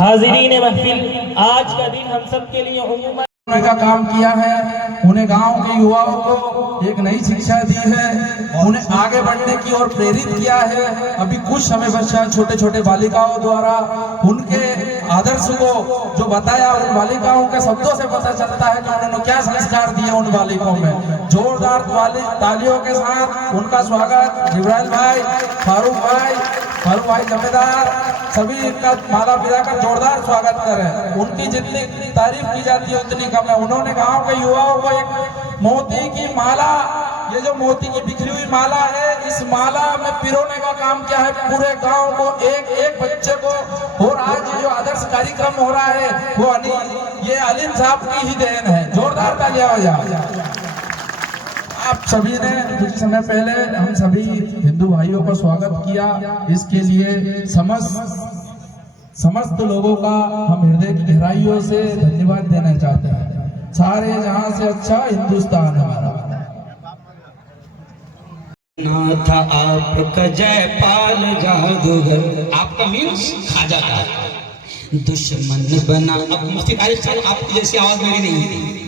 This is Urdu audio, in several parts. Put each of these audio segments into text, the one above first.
حاضرین محفل، آج کا دن ہم سب کے لیے عموماً کا کام کیا ہے، انہیں گاؤں کے یواؤں کو ایک نئی شکشا دی ہے، انہیں آگے بڑھنے کی اور پریرت کیا ہے۔ ابھی کچھ ہمیں بچہ چھوٹے چھوٹے بالیکاؤں دوارا ان کے آدرش کو جو بتایا، ان بالیکاؤں کے شبدوں سے پتہ چلتا ہے کہ انہوں نے کیا سنسکار دیے ان بالیکوں میں۔ زوردار تالیوں کے ساتھ ان کا سواگت جبرائیل بھائی، فاروق بھائی جمیدار سبھی ان کا مالا پتا کر زوردار سواگت کریں۔ ان کی جتنی تعریف کی جاتی ہے اتنی کم ہے۔ انہوں نے گاؤں کے یواؤں کو ایک موتی کی مالا، یہ جو موتی کی بکھری ہوئی مالا ہے، اس مالا میں پیرونے کا کام کیا ہے پورے گاؤں کو، ایک ایک بچے کو۔ اور آج یہ جو آدرش کاریکرم ہو رہا ہے وہ یہ علیم صاحب کی ہی دین ہے۔ زوردار تالیاں ہو جائے۔ آپ سبھی نے کچھ سمے پہلے ہم سبھی ہندو بھائیوں کو سواگت کیا، اس کے لیے سمست لوگوں کا ہم ہردے کی گہرائیوں سے دھنیواد دینا چاہتے ہیں۔ سارے جہاں سے اچھا ہندوستان ہمارا۔ تھا آپ کا جے پال جادوگر، آپ کا مینس خواجہ کا دشمن بنا۔ اب مفتی طارق صاحب آپ کی جیسی آواز میری نہیں تھی۔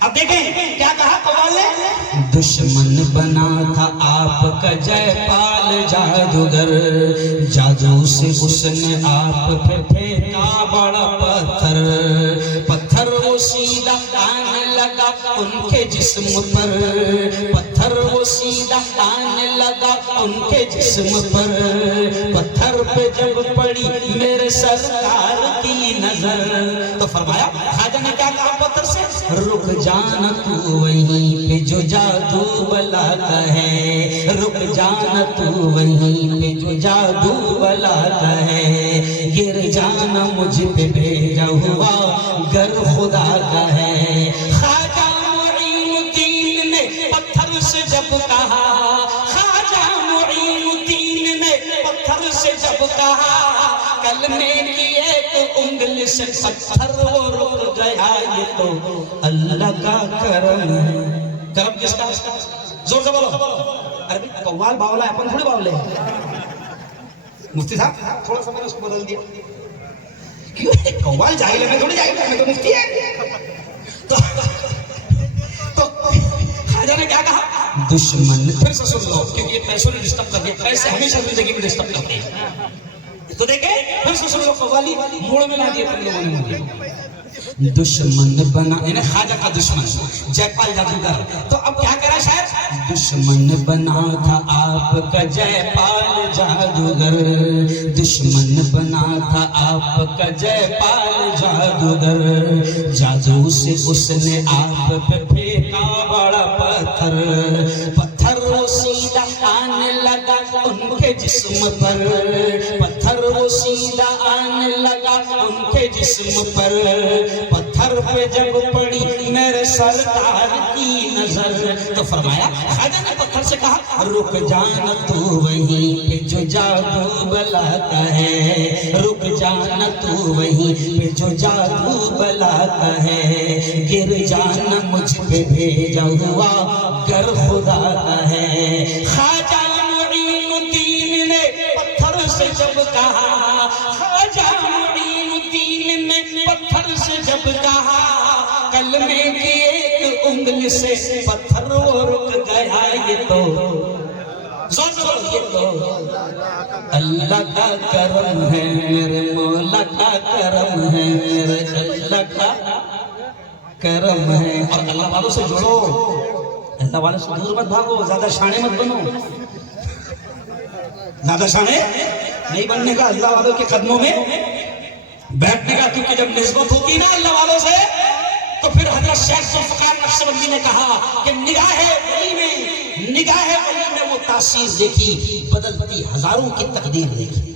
اب دیکھیں کیا کہا قوال نے، دشمن بنا تھا آپ کا جے پال جادوگر، جادو سے اس نے آپ پہ پھینکا بڑا پتھر وہ سیدھا آنے لگا ان کے جسم پر، پتھر وہ سیدھا آنے لگا ان کے جسم پر، پتھر پہ جب پڑی میرے سرکار کی نظر تو فرمایا، خواجہ نے کیا کہا پتھر سے، رک جانا تو وہیں پہ جو جادو بلا کا ہے، رک جانا تو وہیں پہ جو جادو بلا کا ہے، گر جانا مجھ پہ بھیجا ہوا گر خدا کا ہے۔ خواجہ معین الدین نے پتھر سے جب کہا، خواجہ معین الدین نے پتھر سے جب کہا، کلمے کی ایک انگلی سے پتھر وہ رک گیا، یہ تو اللہ کا کرم ہے۔ کرم کس کا؟ زور سے بولو۔ عربی قوال باولا ہے، اپن تھوڑی باولے ہیں۔ مفتی صاحب تھوڑا سا میں نے اس کو بدل دیا، کیوں قوال جاہل ہے، میں تھوڑی جاہل ہے، میں تو مفتی ہے۔ تو خواجہ نے کیا کہا، دشمن، پھر سے سن لو کیونکہ یہ پیسوں نے ڈسٹرب کر دیا، پیسے ہمیشہ زندگی میں ڈسٹرب کرتے ہیں۔ تو دیکھیں پھر سے سن لو، قوالی موڑ میں لا دیا پھر لوگوں نے مجھے، دشمن بنا، یعنی خواجہ کا دشمن جے پال جادوگر۔ تو اب کیا کرا شاید، دشمن بنا تھا آپ کا جے پال جادوگر، دشمن بنا تھا آپ کا جے پال جادوگر، جادو سے اس نے آپ پہ پھینکا بڑا پتھر وہ سیدھا آنے لگا ان کے جسم پر، پتھر وہ سیدھا آنے لگا ان کے جسم پر، پتھر پہ جب پڑی میرے سرکار کی نظر تو فرمایا، خواجہ نے پتھر سے کہا، رک جانا تو وہیں پہ جو جادو بلاتا ہے، رک جانا تو وہیں پہ جو جادو بلاتا ہے، گر جانا مجھ پہ بھیجا ہوا گر خدا کا ہے۔ خواجہ معین الدین نے پتھر سے جب کہا، خواجہ معین الدین نے پتھر سے جب کہا، کلمے کی ایک انگلی سے پتھر وہ رک گیا، یہ تو زور سے بولو، یہ تو اللہ کا کرم ہے، میرے مولا کا کرم ہے، میرے اللہ کا کرم ہے۔ اور اللہ والوں سے جڑو، اللہ والوں سے دور مت بھاگو، زیادہ شانے مت بنو، زیادہ شانے نہیں بننے کا، اللہ والوں کے قدموں میں بیٹھنے کا، کیونکہ جب نسبت ہوتی نا اللہ والوں سے تو پھر حضرت شیخ ذوالفقار نقشبندی نے کہا کہ نگاہ ولی میں وہ تاثیر دیکھی، بدلتی ہزاروں کی تقدیر دیکھی۔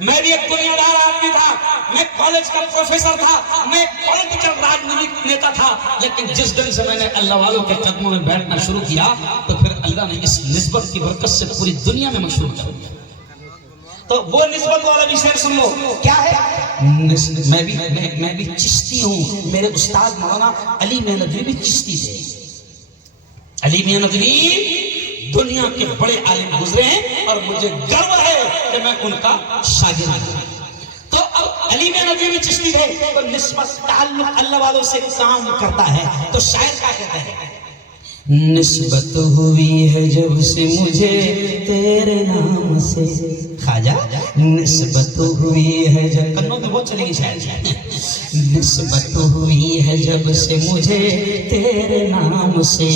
میں بھی ایک دنیا دار آدمی تھا، میں کالج کا پروفیسر تھا، میں پولیٹیکل راجنیتک نیتا تھا، لیکن جس دن سے میں نے اللہ والوں کے قدموں میں بیٹھنا شروع کیا تو پھر اللہ نے اس نسبت کی برکت سے پوری دنیا میں مشہور کر دیا۔ تو وہ نسبت والا بھی شعر سن لو، کیا ہے، میں بھی چشتی ہوں، میرے استاد مولانا علی میاں ندوی بھی چشتی تھے۔ علی میاں ندوی دنیا کے بڑے عالم گزرے ہیں اور مجھے گرو ہے کہ میں ان کا شاگرد ہوں۔ تو علی میاں ندوی چشتی تھے تو نسبت تعلق اللہ والوں سے کام کرتا ہے. تو شاعر کیا کہتا ہے؟ نسبت ہوئی ہے جب سے مجھے تیرے نام سے خواجہ. نسبت ہوئی ہے جب کنوں میں بہت چلے گی شاید. نسبت ہوئی ہے جب سے مجھے تیرے نام سے.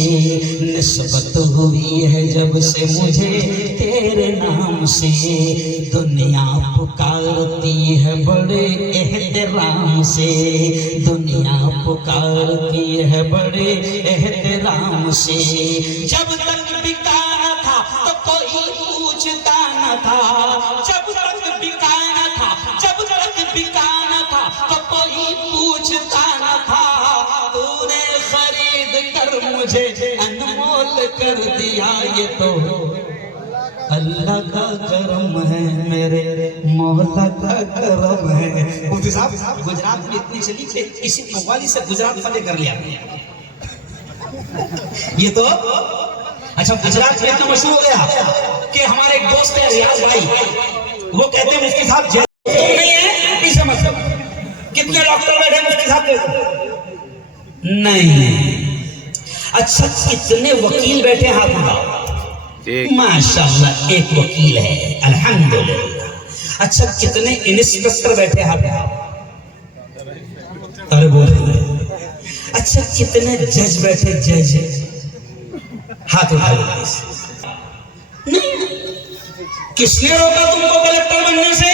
نسبت ہوئی ہے جب سے مجھے تیرے نام سے. دنیا پکارتی ہے بڑے احترام سے. دنیا پکارتی ہے بڑے احترام سے. جب تک بکا نہ تھا تو کوئی پوچھتا نہ تھا. جب تک بکا نہ تھا, جب تک بکا نہ تھا تو کوئی پوچھتا نہ تھا. تو نے خرید کر مجھے انمول کر دیا. یہ تو اللہ کا کرم ہے, میرے مولا کا کرم ہے. مفتی صاحب گجرات میں اتنی چلی کہ اسی قوالی سے گجرات فتح کر لیا. یہ تو اچھا گجرات میں اتنا مشہور ہو گیا کہ ہمارے ایک دوست ہیں ریاض بھائی, وہ کہتے ہیں مفتی صاحب نہیں ہے پیچھے مطلب کتنے ڈاکٹر بیٹھے مفتی صاحب نہیں. اچھا کتنے وکیل بیٹھے ہاتھ اٹھاؤ. ماشاءاللہ ایک وکیل ہے الحمدللہ. اچھا کتنے انسپکٹر بیٹھے ہاتھ اٹھاؤ. ارے بولے. اچھا کتنے جج بیٹھے جج ہاتھ اٹھاؤ. کس نے روکا تم کو کلکٹر بننے سے؟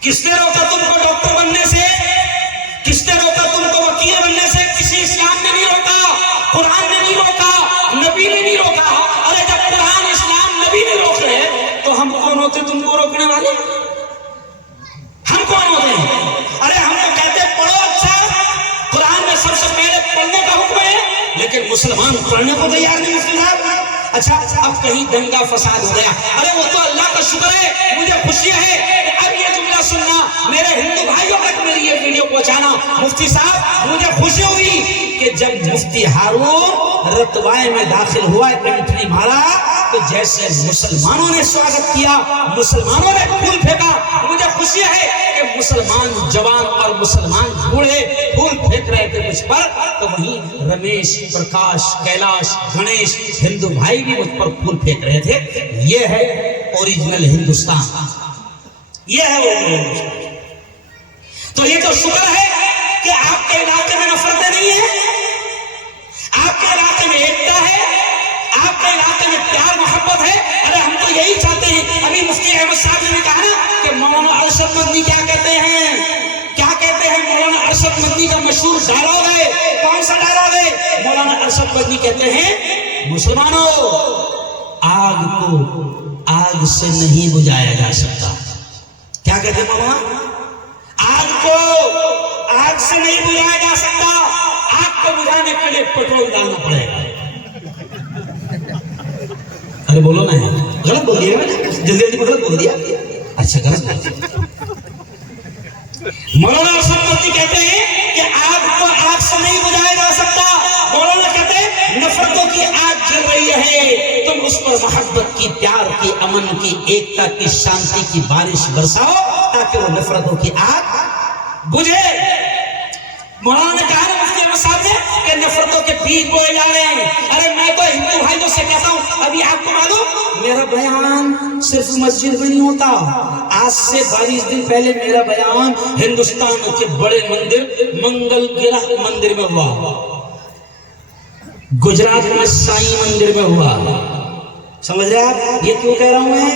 کس نے روکا تم کو ڈاکٹر بننے سے؟ کس نے روکا تم کو وکیل بننے سے؟ کسی اسلام نے نہیں روکا, قرآن نے نہیں روکا, نبی نے نہیں روکا. ارے جب قرآن اسلام نبی نے روک رہے تو ہم کون ہوتے تم کو روکنے والے؟ ہم کون ہوتے ہیں؟ ارے ہم کو کہتے پڑھو. اچھا قرآن میں سب سے پہلے پڑھنے کا حکم ہے لیکن مسلمان پڑھنے کو تیار نہیں مفتی صاحب. اچھا اب کہیں دنگا فساد ہو گیا. ارے وہ تو اللہ کا شکر ہے, مجھے خوشی ہے کہ اب یہ جملہ سننا, میرے ہندو بھائیوں تک میری یہ ویڈیو پہنچانا. مفتی صاحب مجھے خوشی ہوئی کہ جب مفتی ہارون رتوائے میں داخل ہوا, انٹری مارا, تو جیسے مسلمانوں نے سواگت کیا, مسلمانوں نے پھول پھینکا. مجھے خوشی ہے کہ مسلمان جوان اور مسلمان بوڑھے پھول پھینک رہے تھے مجھ پر, تو وہیں رمیش, پرکاش, کیلاش, گنیش ہندو بھائی بھی مجھ پر پھول پھینک رہے تھے. یہ ہے اوریجنل ہندوستان, یہ ہے اوریجنل ہندوستان. تو یہ تو شکر ہے کہ آپ کے علاقے میں نفرتیں نہیں ہیں, آپ کے علاقے میں ایکتا ہے, آپ کے علاقے میں پیار محبت ہے. ارے ہم تو یہی چاہتے ہیں. ابھی مفتی احمد صاحب نے کہا نا کہ مولانا ارشد مدنی کیا کہتے ہیں, کیا کہتے ہیں؟ مولانا ارشد مدنی کا مشہور ڈائلاگ ہے. کون سا ڈائلاگ ہے؟ مولانا ارشد مدنی کہتے ہیں مسلمانوں آگ کو آگ سے نہیں بجھایا جا سکتا. کیا کہتے ہیں مولانا؟ آگ کو آگ سے نہیں بجھایا جا سکتا, آگ کو بجھانے کے لیے پیٹرول ڈالنا پڑے گا. ارے بولو نا, غلط بول دیا جلدی جلدی غلط بول دیا. اچھا غلط بول دیا. مولانا ارشد مدنی کہتے ہیں کہ آگ کو آگ سے نہیں بجھایا جا سکتا. مولانا کہتے ہیں نفرتوں کی آگ جل رہی ہے, تم اس پر محبت کی, پیار کی, امن کی, ایکتا کی, شانتی کی بارش برساؤ تاکہ وہ نفرتوں کی آگ بجھے. مولانا نے کہا نا مفتی احمد صاحب نے کہ نفرتوں کے بیج بوئے جا رہے ہیں. ارے میں تو ہندو بھائیوں سے کہتا ہوں, ابھی آپ کو معلوم میرا بیان صرف مسجد میں نہیں ہوتا. آج سے 22 دن پہلے میرا بیان ہندوستان کے بڑے مندر منگل گرہ مندر میں ہوا, گجرات میں سائیں مندر میں ہوا. سمجھ رہے آپ یہ کیوں کہہ رہا ہوں میں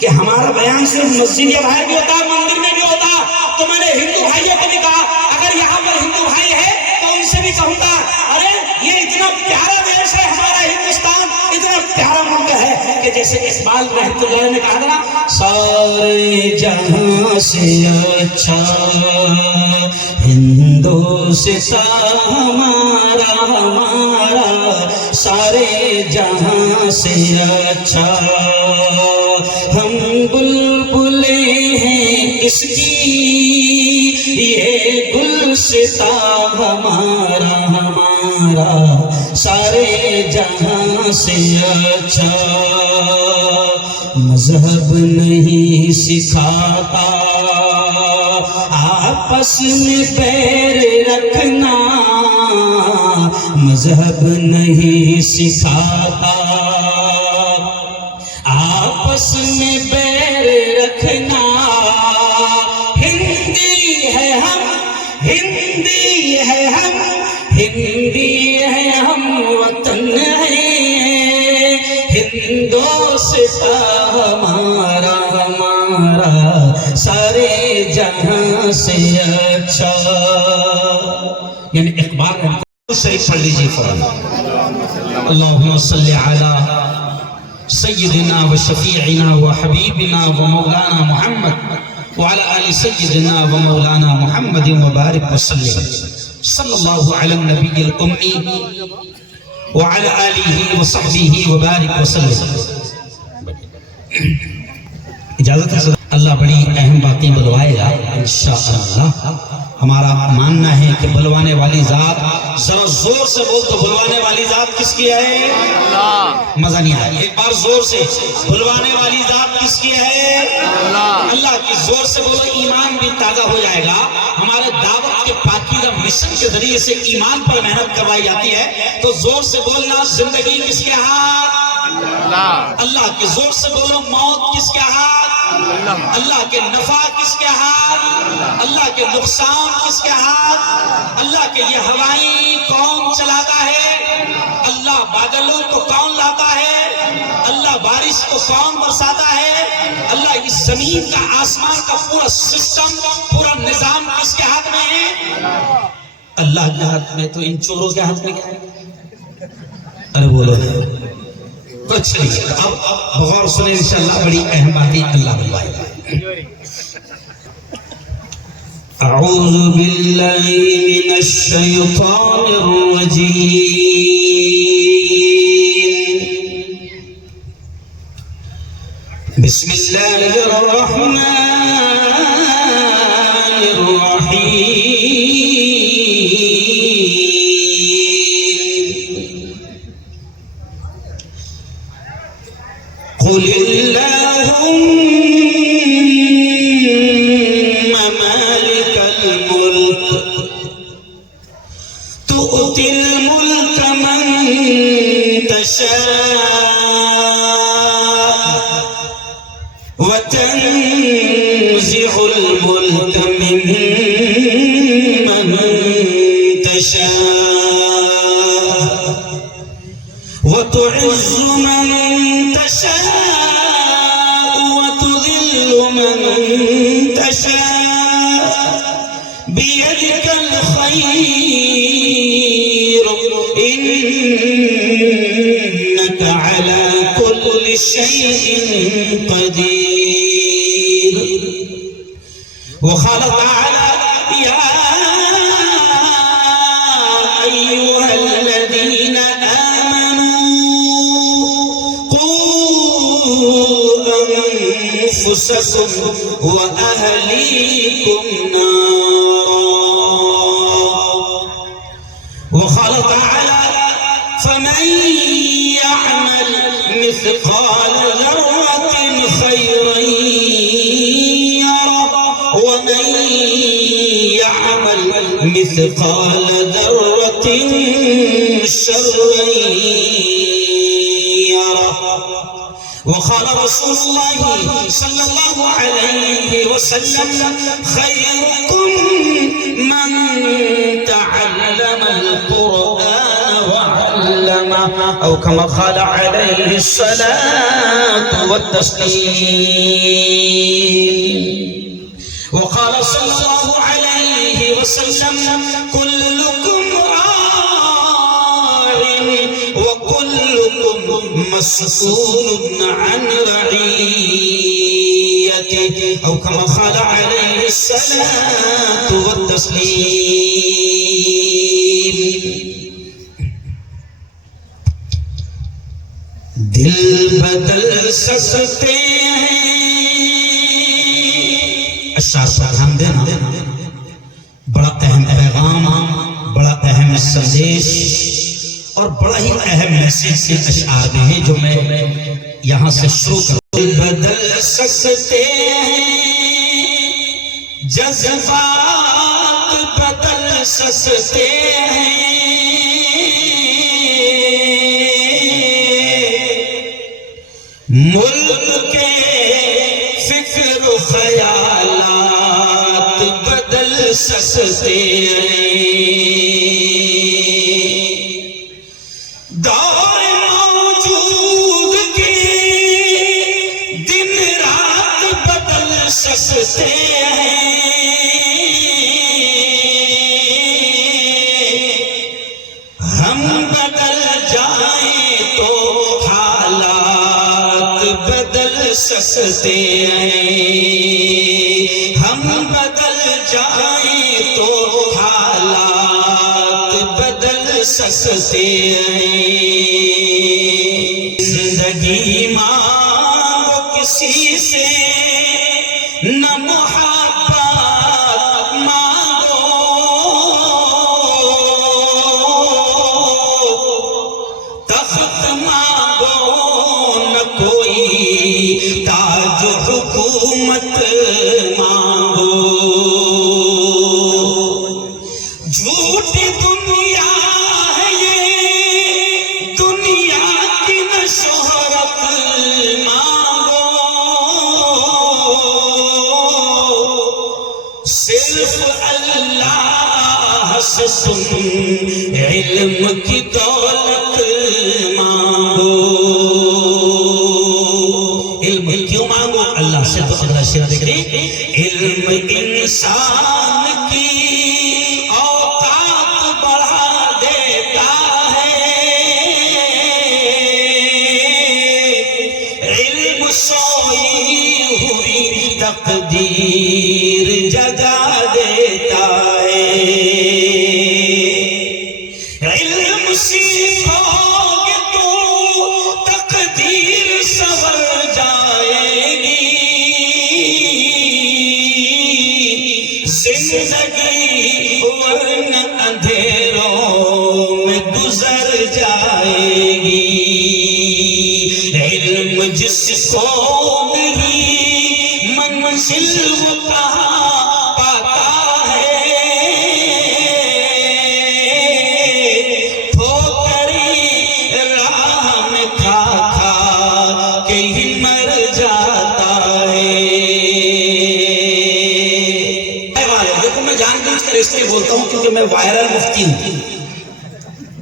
کہ ہمارا بیان صرف مسجد یا باہر بھی ہوتا, مندر میں بھی ہوتا. تو میں نے ہندو بھائیوں کو بھی کہا اگر یہاں پر ہندو بھائی ہے تو ان سے بھی کہوں گا, ارے یہ اتنا پیارا دیش ہے ہمارا ہندوستان, اتنا پیارا ملک ہے کہ جیسے اقبال رحمۃ اللہ نے کہا تھا, سارے جہاں سے اچھا ہندوستان ہمارا, ہمارا سارے جہاں سے اچھا. ہم بلبلیں ہیں اس کی یہ گلستان ہمارا, ہمارا سارے جہاں سے اچھا. مذہب نہیں سکھاتا آپس میں پیر رکھنا مذہب نہیں سکھاتا، آپس میں پیر رکھنا، ہندی ہے ہم، ہندی ہے ہم، ہندی ہے ہم، وطن ہے ہندوستان ہمارا، ہمارا سارے جہاں سے اچھا. یعنی اقبال شریف پڑھ لیجیے فوراً. اللہم صلی علی سیدنا و شفیعنا و حبیبنا و مولانا محمد وعلى آل سيدنا ومولانا محمد وبارك وسلم. صلی اللہ علی النبی الأمی وعلى آلہ وصحبہ وبارك وسلم. اجازت ہے اللہ بڑی اہم باتیں بلوائے گا انشاءاللہ. ہمارا ماننا ہے کہ بلوانے والی ذات، ذرا زور سے بول تو بلوانے والی ذات کس کی ہے؟ اللہ. مزہ نہیں آیا، ایک بار زور سے، بلوانے والی ذات کس کی ہے؟ اللہ. اللہ کی. زور سے بولو، ایمان بھی تازہ ہو جائے گا. ہمارے دعوت کے پاکیزہ مشن کے ذریعے سے ایمان پر محنت کروائی جاتی ہے، تو زور سے بولنا زندگی کس کے ہاتھ؟ اللہ. اللہ کی. زور سے بولو، موت کس کے ہاتھ؟ اللہ کے. نفع کس کے ہاتھ؟ اللہ کے. نقصان کس کے ہاتھ؟ اللہ کے. یہ ہوائیں کون چلاتا ہے؟ اللہ. بادلوں کو کون لاتا ہے؟ اللہ. بارش کو کون برساتا ہے؟ اللہ. اس زمین کا، آسمان کا پورا سسٹم، پورا نظام کس کے ہاتھ میں ہے؟ اللہ کے ہاتھ میں. تو ان چوروں کے ہاتھ میں کیا ہے؟ ارے بولو کچھ نہیں. اب غور سنیں انشاءاللہ، بڑی اہم باتیں اللہ بلوائے گا. اعوذ باللہ من الشیطان الرجیم. بسم اللہ الرحمن الرحیم. قل اللہم مالک الملک تؤتی الملک من تشاء وتنزع الملك ممن تشاء وتعز من تشاء وتذل من تشاء بيدك الخير إنك على كل شيء قدير. وقال تعالى يا أيها الذين آمنوا قوا أنفسكم وأهليكم نارا. وقال تعالى فمن يعمل مثقال ذرة خيرا يره ومن يعمل مثقال ذرة شرا يره. وقال رسول الله صلى الله عليه وسلم خيركم من تعلم القرآن وعلمه أو كما قال عليه الصلاة والتسليم. وقال صلى الله عليه وسلم كلكم راع وكلكم مسؤول عن رعيته أو كما قال عليه الصلاة والتسليم. دل بدل سکتے ہیں. اشعار پر دھیان دینا، بڑا اہم پیغام، بڑا اہم سندیش اور بڑا ہی اہم میسیج کے اشعار میں ہیں جو میں یہاں سے شروع کروں. دل بدل سکتے ہیں، جذبات بدل سکتے ہیں، ملک کے فکر و خیالات بدل سکتے ہیں، دور موجود کے دن رات بدل سکتے ہیں، ہم بدل جائیں تو حالات بدل سکتے ہیں، ہم بدل جائیں تو حالات بدل سکتے ہیں، زندگی مانگو کسی سے نہ محبت مانگو، تخت مانگو نہ کوئی تاج حکومت مانگو، جھوٹی دنیا ہے یہ دنیا کی نہ شہرت مانگو، صرف اللہ سے سن علم کی دولت مانگو، علم کیوں مانگو اللہ سے؟ تو اللہ شیرہ دیکھیں، علم انسان کی اوقات بڑھا دیتا ہے، علم سوئی ہوئی تقدیر جگا دیتا ہے، علم سیکھو گے تو تقدیر سنور جائے گی، زندگی ورنہ اندھیروں میں گزر جائے گی، علم جس کو نہیں منزل وہ کہاں پاتا ہے، ٹھوکری راہ میں کھا کھا کے ہی مر جاتا ہے۔ دیکھو میں جان بوجھ کر اس لیے بولتا ہوں کیونکہ میں وائرل مفتی ہوں۔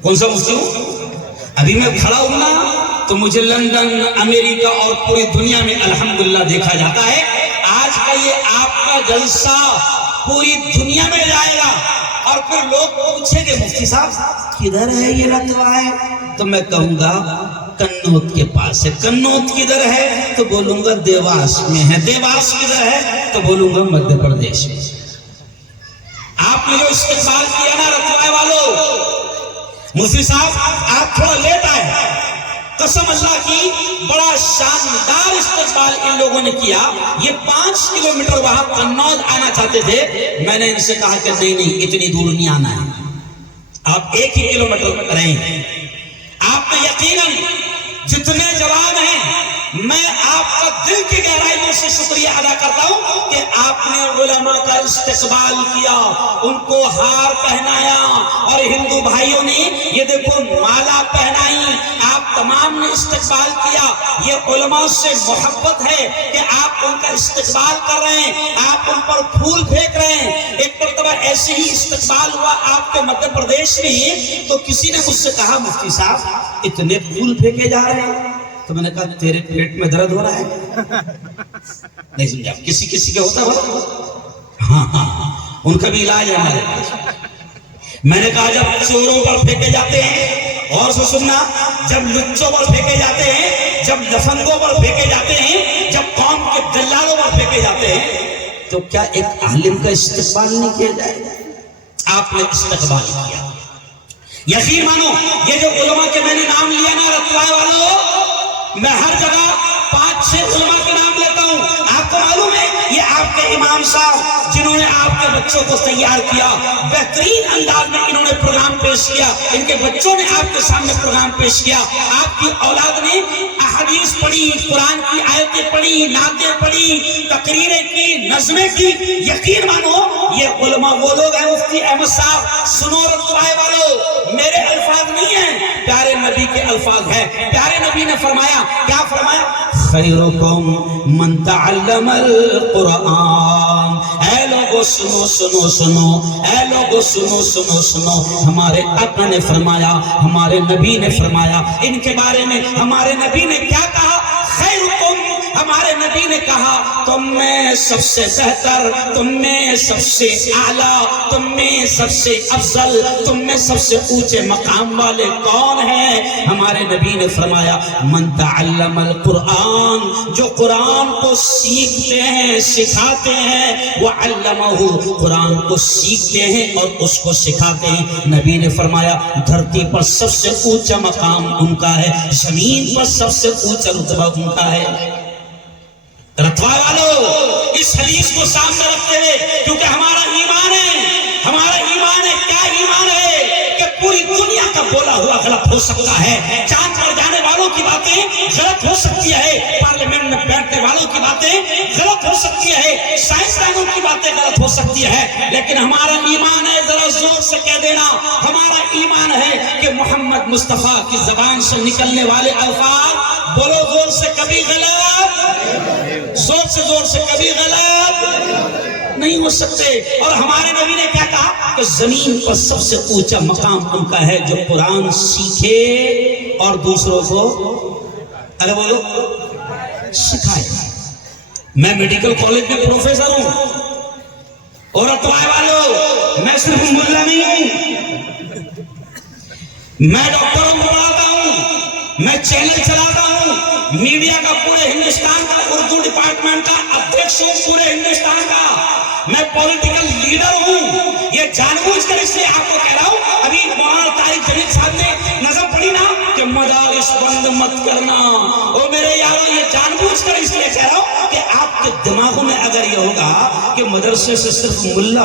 کون سا مفتی ہوں؟ ابھی میں کھڑا ہوں نا تو مجھے لندن، امریکہ اور پوری دنیا میں الحمدللہ دیکھا جاتا ہے۔ آج کا یہ آپ کا جلسہ پوری دنیا میں جائے گا اور پھر لوگ پوچھیں گے مفتی صاحب کدھر ہے یہ رتبہ ہے؟ تو میں کہوں گا کنوت کے پاس ہے۔ کنوت کدھر ہے؟ تو بولوں گا دیواس میں ہے۔ دیواس کدھر ہے؟ تو بولوں گا مدھیہ پردیش میں۔ آپ نے جو استقبال کیا نا رتبہ والوں، مفتی صاحب آپ تھوڑا لیٹ آئے، قسم اللہ کی بڑا شاندار استقبال ان لوگوں نے کیا۔ یہ 5 کلومیٹر وہاں قنوج آنا چاہتے تھے، میں نے ان سے کہا کہ نہیں اتنی دور نہیں آنا ہے، آپ 1 ہی کلومیٹر رہیں۔ آپ نے یقیناً جتنے جوان ہیں میں آپ کا دل کی گہرائیوں سے شکریہ ادا کرتا ہوں کہ آپ نے علماء کا استقبال کیا، ان کو ہار پہنایا، اور ہندو بھائیوں نے یہ دیکھو مالا پہنائی، آپ تمام نے استقبال کیا۔ یہ علماء سے محبت ہے کہ آپ ان کا استقبال کر رہے ہیں، آپ ان پر پھول پھینک رہے ہیں۔ ایک مرتبہ ایسے ہی استقبال ہوا آپ کے مدھیہ پردیش میں، تو کسی نے مجھ سے کہا مفتی صاحب اتنے پھول پھینکے جا رہے ہیں، تو میں نے کہا تیرے پیٹ میں درد ہو رہا ہے؟ نہیں سمجھا، کسی کسی کا ہوتا ہے، ہاں ان کا بھی علاج ہے ہمارے پاس۔ میں نے کہا جب چوروں پر پھینکے جاتے ہیں، اور سے سننا، جب لچوں پر پھینکے جاتے ہیں، جب لفنگوں پر پھینکے جاتے ہیں، جب قوم کے دلالوں پر پھینکے جاتے ہیں، تو کیا ایک عالم کا استقبال نہیں کیا جائے؟ آپ نے استقبال کیا۔ یقین مانو یہ جو علماء کے میں نے نام لیا نا رتوائے والوں، میں ہر جگہ 5-6 علماء کے نام لیتا ہوں، آپ آپ کو معلوم ہے یہ آپ کے امام صاحب جنہوں نے آپ کے بچوں کو تیار کیا، بہترین انداز میں انہوں نے پروگرام پیش کیا، ان کے بچوں نے آپ کے سامنے پروگرام پیش کیا، آپ کی اولاد نے احادیث پڑھی، قرآن کی آیتیں پڑھی، نعتیں پڑھی، تقریریں کی، نظمیں کی۔ یقین مانو یہ علماء وہ لوگ ہیں، مفتی احمد صاحب سنو رتبائے والو، میرے الفاظ نہیں ہیں، پیارے نبی کے الفاظ ہیں۔ پیارے نبی نے فرمایا، کیا فرمایا؟ خیرکم من تعلم القرآن۔ اے لوگو سنو سنو سنو، اے لوگو سنو سنو سنو، ہمارے آقا نے فرمایا، ہمارے نبی نے فرمایا ان کے بارے میں، ہمارے نبی نے کیا کہا؟ خیرکم، ہمارے نبی نے کہا تم میں سب سے بہتر، تم میں سب سے اعلیٰ، تم میں سب سے افضل، تم میں سب سے اونچے مقام والے کون ہیں؟ ہمارے نبی نے فرمایا من تعلم القرآن، جو قرآن کو سیکھتے ہیں، سکھاتے ہیں، وعلمہ، قرآن کو سیکھتے ہیں اور اس کو سکھاتے ہیں۔ نبی نے فرمایا دھرتی پر سب سے اونچا مقام ان کا ہے، زمین پر سب سے اونچا رتبہ ان کا ہے۔ رتبہ والو اس حدیث کو سامنے رکھتے ہوئے، کیونکہ ہمارا ایمان ہے، ہمارا ایمان ہے، کیا ایمان ہے کہ پوری دنیا کا بولا ہوا غلط ہو سکتا ہے، چاند پر جانے والوں کی باتیں غلط ہو سکتی ہے، پارلیمنٹ میں بیٹھنے والوں کی باتیں غلط ہو سکتی ہے، سائنسدانوں کی باتیں غلط ہو سکتی ہے، لیکن ہمارا ایمان ہے، ذرا زور سے کہہ دینا، ہمارا ایمان ہے کہ محمد مصطفیٰ کی زبان سے نکلنے والے الفاظ بولو زور سے کبھی غلط، زور سے کبھی غلط نہیں ہو سکتے۔ اور ہمارے نبی نے کیا کہا کہ زمین پر سب سے اونچا مقام ان کا ہے جو قرآن سیکھے اور دوسروں کو ارے بولو سکھائے۔ میں میڈیکل کالج میں پروفیسر ہوں، اور رتبائے والو میں صرف ملا نہیں ہوں، میں ڈاکٹروں کو پڑھاتا ہوں، میں چینل چلاتا ہوں، میڈیا کا پورے ہندوستان کا اردو ڈپارٹمنٹ کا ادھیکش ہوں، پورے ہندوستان کا، میں پولیٹیکل لیڈر ہوں۔ یہ جان بوجھ کر اس لیے آپ کو کہہ رہا ہوں، ابھی مولانا طارق جمیل صاحب نے نظم پڑھی نا کہ مدارس بند مت کرنا، او میرے یارو یہ جان بوجھ کر اس لیے کہہ رہا ہوں کہ آپ کے دماغوں میں اگر یہ ہوگا کہ مدرسے سے صرف ملا